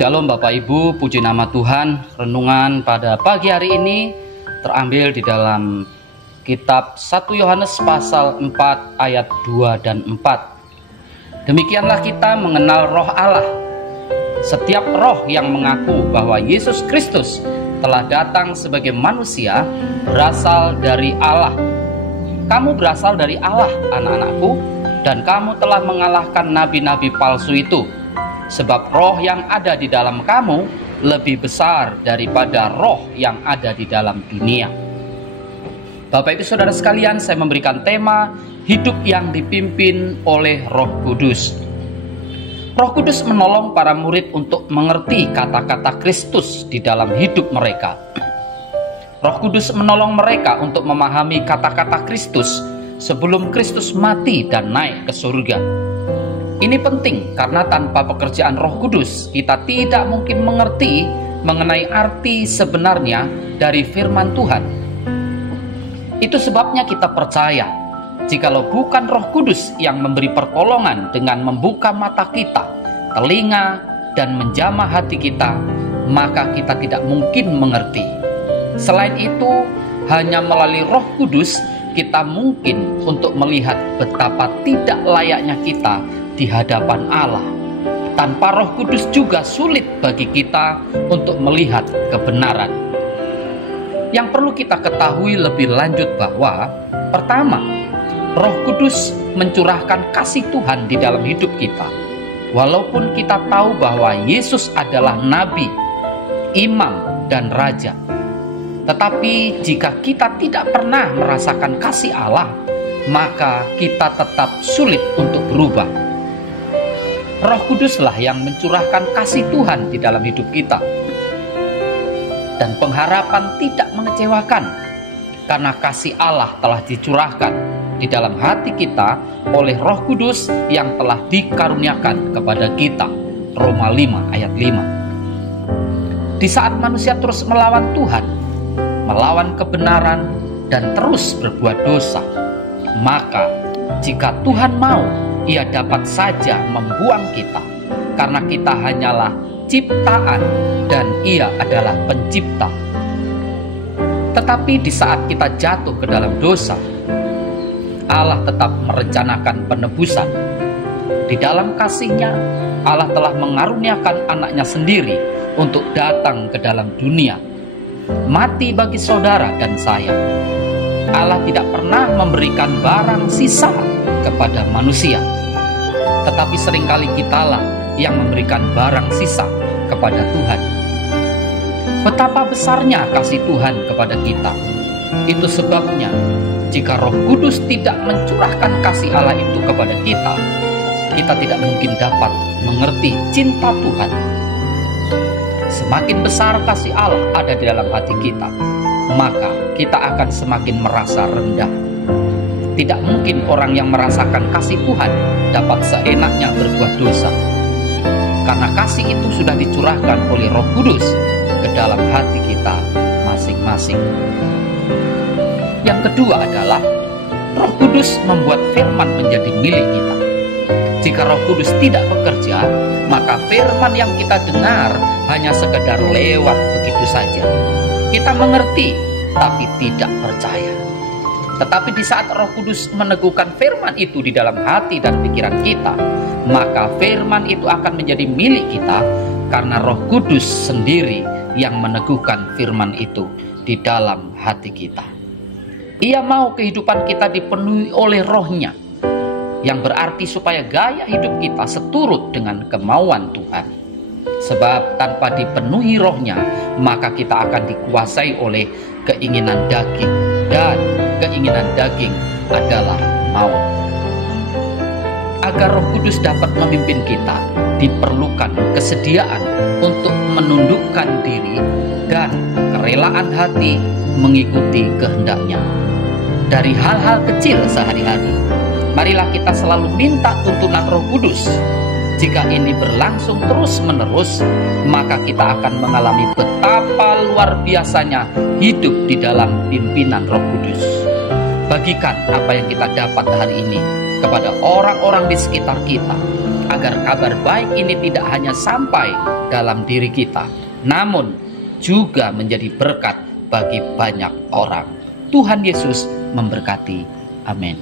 Shalom Bapak Ibu, puji nama Tuhan. Renungan pada pagi hari ini terambil di dalam kitab 1 Yohanes pasal 4 ayat 2 dan 4. Demikianlah kita mengenal roh Allah. Setiap roh yang mengaku bahwa Yesus Kristus telah datang sebagai manusia berasal dari Allah. Kamu berasal dari Allah, anak-anakku, dan kamu telah mengalahkan nabi-nabi palsu itu. Sebab roh yang ada di dalam kamu lebih besar daripada roh yang ada di dalam dunia. Bapak Ibu Saudara sekalian, saya memberikan tema hidup yang dipimpin oleh Roh Kudus. Roh Kudus menolong para murid untuk mengerti kata-kata Kristus di dalam hidup mereka. Roh Kudus menolong mereka untuk memahami kata-kata Kristus sebelum Kristus mati dan naik ke surga. Ini penting karena tanpa pekerjaan Roh Kudus kita tidak mungkin mengerti mengenai arti sebenarnya dari firman Tuhan. Itu sebabnya kita percaya jikalau bukan Roh Kudus yang memberi pertolongan dengan membuka mata kita, telinga, dan menjamah hati kita, maka kita tidak mungkin mengerti. Selain itu, hanya melalui Roh Kudus kita mungkin untuk melihat betapa tidak layaknya kita di hadapan Allah. Tanpa Roh Kudus juga sulit bagi kita untuk melihat kebenaran. Yang perlu kita ketahui lebih lanjut bahwa pertama, Roh Kudus mencurahkan kasih Tuhan di dalam hidup kita. Walaupun kita tahu bahwa Yesus adalah nabi, imam, dan raja. Tetapi jika kita tidak pernah merasakan kasih Allah, maka kita tetap sulit untuk berubah. Roh Kuduslah yang mencurahkan kasih Tuhan di dalam hidup kita. Dan pengharapan tidak mengecewakan, karena kasih Allah telah dicurahkan di dalam hati kita oleh Roh Kudus yang telah dikaruniakan kepada kita. Roma 5 ayat 5. Di saat manusia terus melawan Tuhan, melawan kebenaran, dan terus berbuat dosa, maka jika Tuhan mau, Ia dapat saja membuang kita, karena kita hanyalah ciptaan dan Ia adalah pencipta. Tetapi di saat kita jatuh ke dalam dosa, Allah tetap merencanakan penebusan. Di dalam kasih-Nya, Allah telah mengaruniakan anaknya sendiri untuk datang ke dalam dunia, mati bagi saudara dan saya. Allah tidak pernah memberikan barang sisa kepada manusia, tetapi seringkali kitalah yang memberikan barang sisa kepada Tuhan. Betapa besarnya kasih Tuhan kepada kita. Itu sebabnya jika Roh Kudus tidak mencurahkan kasih Allah itu kepada kita, kita tidak mungkin dapat mengerti cinta Tuhan. Semakin besar kasih Allah ada di dalam hati kita, maka kita akan semakin merasa rendah. Tidak mungkin orang yang merasakan kasih Tuhan dapat seenaknya berbuat dosa, karena kasih itu sudah dicurahkan oleh Roh Kudus ke dalam hati kita masing-masing. Yang kedua adalah Roh Kudus membuat firman menjadi milik kita. Jika Roh Kudus tidak bekerja, maka firman yang kita dengar hanya sekedar lewat begitu saja. Kita mengerti, tapi tidak percaya. Tetapi di saat Roh Kudus meneguhkan firman itu di dalam hati dan pikiran kita, maka firman itu akan menjadi milik kita, karena Roh Kudus sendiri yang meneguhkan firman itu di dalam hati kita. Ia mau kehidupan kita dipenuhi oleh Roh-Nya, yang berarti supaya gaya hidup kita seturut dengan kemauan Tuhan. Sebab tanpa dipenuhi Roh-Nya, maka kita akan dikuasai oleh keinginan daging, dan keinginan daging adalah maut. Agar Roh Kudus dapat memimpin kita, diperlukan kesediaan untuk menundukkan diri dan kerelaan hati mengikuti kehendak-Nya. Dari hal-hal kecil sehari-hari, marilah kita selalu minta tuntunan Roh Kudus. Jika ini berlangsung terus-menerus, maka kita akan mengalami betapa luar biasanya hidup di dalam pimpinan Roh Kudus. Bagikan apa yang kita dapat hari ini kepada orang-orang di sekitar kita. agar kabar baik ini tidak hanya sampai dalam diri kita, namun juga menjadi berkat bagi banyak orang. Tuhan Yesus memberkati. Amin.